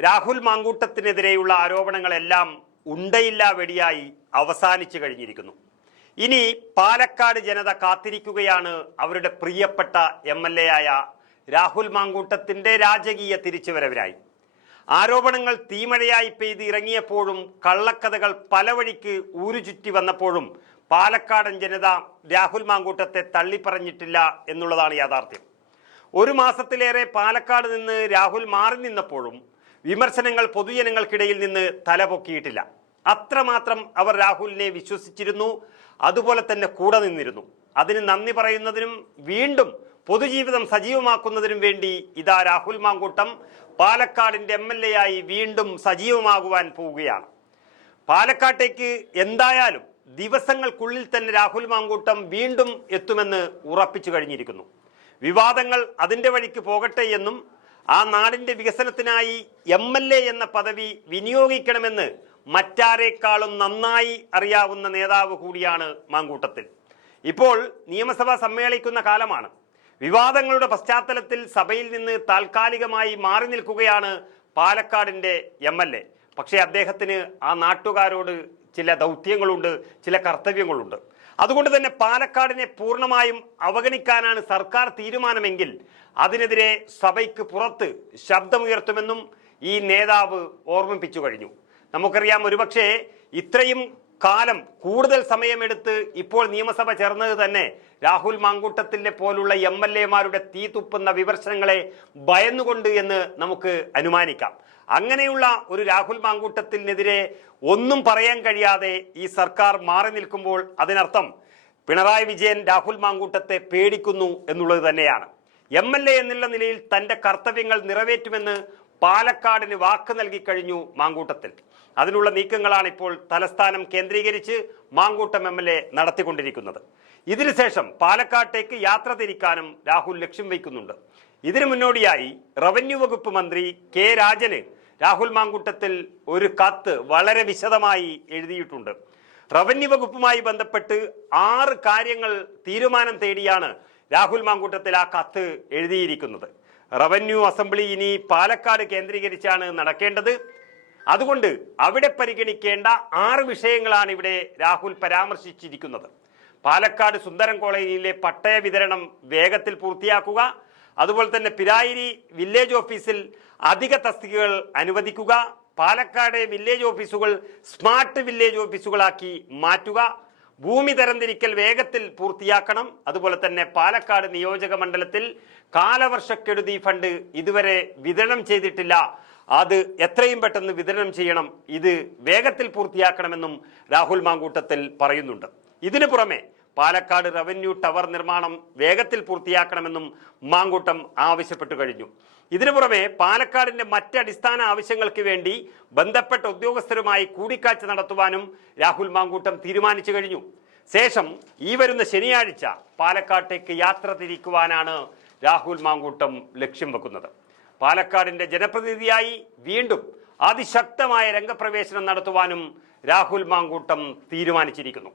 രാഹുൽ മാങ്കൂട്ടത്തിനെതിരെയുള്ള ആരോപണങ്ങളെല്ലാം ഉണ്ടയില്ലാ വെടിയായി അവസാനിച്ചു കഴിഞ്ഞിരിക്കുന്നു. ഇനി പാലക്കാട് ജനത കാത്തിരിക്കുകയാണ് അവരുടെ പ്രിയപ്പെട്ട എം എൽ എ ആയ രാഹുൽ മാങ്കൂട്ടത്തിന്റെ രാജകീയ തിരിച്ചുവരവിനായി. ആരോപണങ്ങൾ തീമഴയായി പെയ്ത് ഇറങ്ങിയപ്പോഴും കള്ളക്കഥകൾ പല വഴിക്ക് ഊരുചുറ്റി വന്നപ്പോഴും പാലക്കാടൻ ജനത രാഹുൽ മാങ്കൂട്ടത്തെ തള്ളിപ്പറഞ്ഞിട്ടില്ല എന്നുള്ളതാണ് യാഥാർത്ഥ്യം. ഒരു മാസത്തിലേറെ പാലക്കാട് നിന്ന് രാഹുൽ മാറി നിന്നപ്പോഴും വിമർശനങ്ങൾ പൊതുജനങ്ങൾക്കിടയിൽ നിന്ന് തലപൊക്കിയിട്ടില്ല. അത്രമാത്രം അവർ രാഹുലിനെ വിശ്വസിച്ചിരുന്നു അതുപോലെ തന്നെ കൂടെ നിന്നിരുന്നു. അതിന് നന്ദി പറയുന്നതിനും വീണ്ടും പൊതുജീവിതം സജീവമാക്കുന്നതിനും വേണ്ടി ഇതാ രാഹുൽ മാങ്കൂട്ടം പാലക്കാടിന്റെ എം എൽ എ ആയി വീണ്ടും സജീവമാകുവാൻ പോവുകയാണ്. പാലക്കാട്ടേക്ക് എന്തായാലും ദിവസങ്ങൾക്കുള്ളിൽ തന്നെ രാഹുൽ മാങ്കൂട്ടം വീണ്ടും എത്തുമെന്ന് ഉറപ്പിച്ചു കഴിഞ്ഞിരിക്കുന്നു. വിവാദങ്ങൾ അതിന്റെ വഴിക്ക് പോകട്ടെ എന്നും ആ നാടിന്റെ വികസനത്തിനായി എം എൽ എ എന്ന പദവി വിനിയോഗിക്കണമെന്ന് മറ്റാരേക്കാളും നന്നായി അറിയാവുന്ന നേതാവ് കൂടിയാണ് മാങ്കൂട്ടത്തിൽ. ഇപ്പോൾ നിയമസഭ സമ്മേളിക്കുന്ന കാലമാണ്. വിവാദങ്ങളുടെ പശ്ചാത്തലത്തിൽ സഭയിൽ നിന്ന് താൽക്കാലികമായി മാറി നിൽക്കുകയാണ് പാലക്കാടിന്റെ എം എൽ എ. പക്ഷേ അദ്ദേഹത്തിന് ആ നാട്ടുകാരോട് ചില ദൗത്യങ്ങളുണ്ട് ചില കർത്തവ്യങ്ങളുണ്ട്. അതുകൊണ്ട് തന്നെ പാലക്കാടിനെ പൂർണമായും അവഗണിക്കാനാണ് സർക്കാർ തീരുമാനമെങ്കിൽ അതിനെതിരെ സഭയ്ക്ക് പുറത്ത് ശബ്ദമുയർത്തുമെന്നും ഈ നേതാവ് ഓർമ്മിപ്പിച്ചു കഴിഞ്ഞു. നമുക്കറിയാം ഒരുപക്ഷെ ഇത്രയും കാലം കൂടുതൽ സമയമെടുത്ത് ഇപ്പോൾ നിയമസഭ ചേർന്നത് തന്നെ രാഹുൽ മാങ്കൂട്ടത്തിലെ പോലുള്ള എം എൽ എമാരുടെ തീ തുപ്പുന്ന വിമർശനങ്ങളെ ഭയന്നുകൊണ്ട് എന്ന് നമുക്ക് അനുമാനിക്കാം. അങ്ങനെയുള്ള ഒരു രാഹുൽ മാങ്കൂട്ടത്തിനെതിരെ ഒന്നും പറയാൻ കഴിയാതെ ഈ സർക്കാർ മാറി നിൽക്കുമ്പോൾ അതിനർത്ഥം പിണറായി വിജയൻ രാഹുൽ മാങ്കൂട്ടത്തെ പേടിക്കുന്നു എന്നുള്ളത് തന്നെയാണ്. എം എൽ എ എന്നുള്ള നിലയിൽ തന്റെ കർത്തവ്യങ്ങൾ നിറവേറ്റുമെന്ന് പാലക്കാടിന് വാക്ക് നൽകി കഴിഞ്ഞു മാങ്കൂട്ടത്തിൽ. അതിനുള്ള നീക്കങ്ങളാണ് ഇപ്പോൾ തലസ്ഥാനം കേന്ദ്രീകരിച്ച് മാങ്കൂട്ടം എം എൽ എ നടത്തിക്കൊണ്ടിരിക്കുന്നത്. ഇതിനുശേഷം പാലക്കാട്ടേക്ക് യാത്ര തിരിക്കാനും രാഹുൽ ലക്ഷ്യം വയ്ക്കുന്നുണ്ട്. ഇതിനു മുന്നോടിയായി റവന്യൂ വകുപ്പ് മന്ത്രി കെ രാജന് രാഹുൽ മാങ്കൂട്ടത്തിൽ ഒരു കത്ത് വളരെ വിശദമായി എഴുതിയിട്ടുണ്ട്. റവന്യൂ വകുപ്പുമായി ബന്ധപ്പെട്ട് ആറ് കാര്യങ്ങൾ തീരുമാനം തേടിയാണ് രാഹുൽ മാങ്കൂട്ടത്തിൽ ആ കത്ത് എഴുതിയിരിക്കുന്നത്. റവന്യൂ അസംബ്ലി ഇനി പാലക്കാട് കേന്ദ്രീകരിച്ചാണ് നടക്കേണ്ടത്. അതുകൊണ്ട് അവിടെ പരിഗണിക്കേണ്ട ആറ് വിഷയങ്ങളാണ് ഇവിടെ രാഹുൽ പരാമർശിച്ചിരിക്കുന്നത്. പാലക്കാട് സുന്ദരം കോളേജിലെ പട്ടയ വിതരണം വേഗത്തിൽ പൂർത്തിയാക്കുക. അതുപോലെ തന്നെ പിരായിരി വില്ലേജ് ഓഫീസിൽ അധിക തസ്തികകൾ അനുവദിക്കുക. പാലക്കാട് വില്ലേജ് ഓഫീസുകൾ സ്മാർട്ട് വില്ലേജ് ഓഫീസുകളാക്കി മാറ്റുക. ഭൂമി തരംതിരിക്കൽ വേഗത്തിൽ പൂർത്തിയാക്കണം. അതുപോലെ തന്നെ പാലക്കാട് നിയോജക മണ്ഡലത്തിൽ കാലവർഷക്കെടുതി ഫണ്ട് ഇതുവരെ വിതരണം ചെയ്തിട്ടില്ല. അത് എത്രയും പെട്ടെന്ന് വിതരണം ചെയ്യണം. ഇത് വേഗത്തിൽ പൂർത്തിയാക്കണമെന്നും രാഹുൽ മാങ്കൂട്ടത്തിൽ പറയുന്നുണ്ട്. ഇതിനു പുറമെ പാലക്കാട് റവന്യൂ ടവർ നിർമ്മാണം വേഗത്തിൽ പൂർത്തിയാക്കണമെന്നും മാങ്കൂട്ടം ആവശ്യപ്പെട്ടു കഴിഞ്ഞു. ഇതിനു പുറമെ പാലക്കാടിന്റെ മറ്റ് അടിസ്ഥാന ആവശ്യങ്ങൾക്ക് വേണ്ടി ബന്ധപ്പെട്ട ഉദ്യോഗസ്ഥരുമായി കൂടിക്കാഴ്ച നടത്തുവാനും രാഹുൽ മാങ്കൂട്ടം തീരുമാനിച്ചു കഴിഞ്ഞു. ശേഷം ഈ വരുന്ന ശനിയാഴ്ച പാലക്കാട്ടേക്ക് യാത്ര തിരിക്കുവാനാണ് രാഹുൽ മാങ്കൂട്ടം ലക്ഷ്യം വെക്കുന്നത്. പാലക്കാടിന്റെ ജനപ്രതിനിധിയായി വീണ്ടും അതിശക്തമായ രംഗപ്രവേശനം നടത്തുവാനും രാഹുൽ മാങ്കൂട്ടം തീരുമാനിച്ചിരിക്കുന്നു.